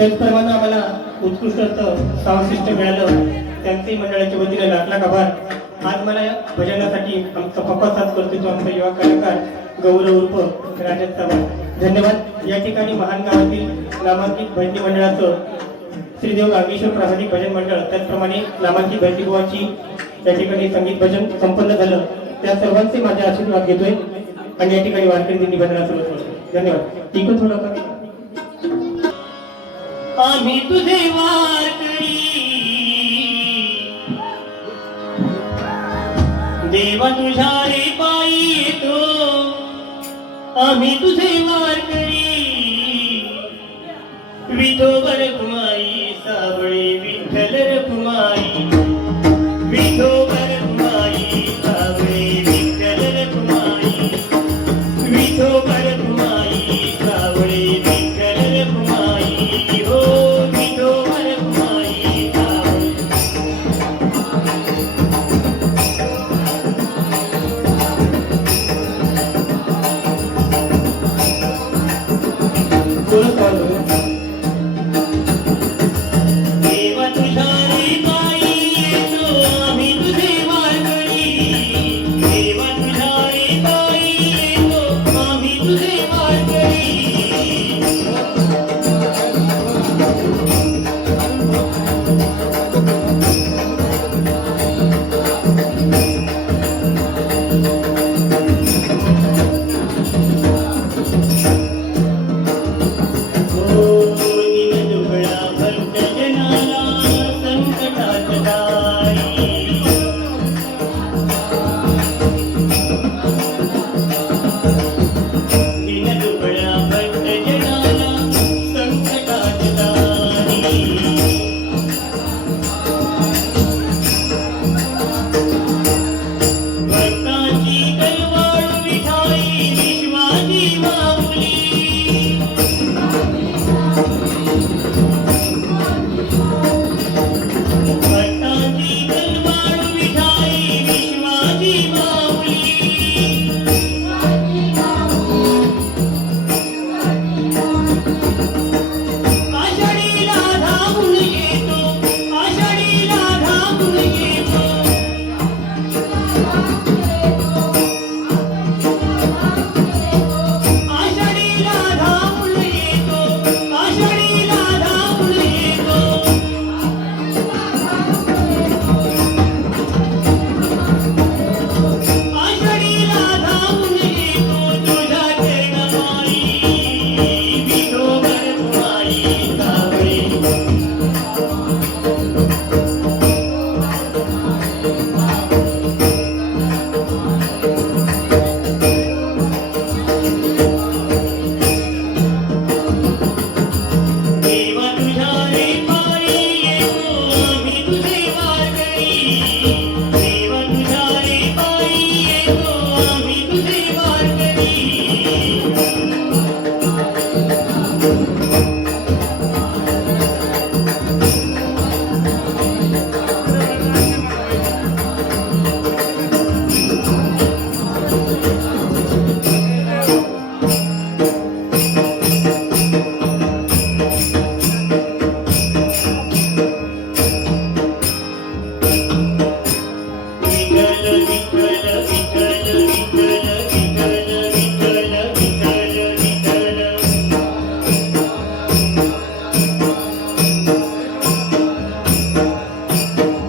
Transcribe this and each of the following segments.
त्याचप्रमाणे आम्हाला उत्कृष्ट असं साऊंड सिस्टम मिळालं. त्यांचेही मंडळाच्या वतीने लाख लाख आभार. आज मला या भजनासाठी आमचा पप्पा साथ करतो तो आमचा युवा कलाकार गौरव उर्फ राजन चव्हाण धन्यवाद. या ठिकाणी महान गावातील नामांकित भजनी मंडळाचं श्रीदेव नागेश्वर प्रासादिक भजन मंडळ त्याचप्रमाणे नामांकित भजनी बुवाची या ठिकाणी संगीत भजन संपन्न झालं. त्या सर्वांचे माझे आशीर्वाद घेतोय आणि या ठिकाणी वारकरी दिंडी भजनाला सुरुवात करतो. धन्यवाद. ठीक थोडं का आम्ही तुझे वारकरी. देवा तुझ्या रे पायी येतो. आम्ही तुझे वारकरी.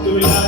तुला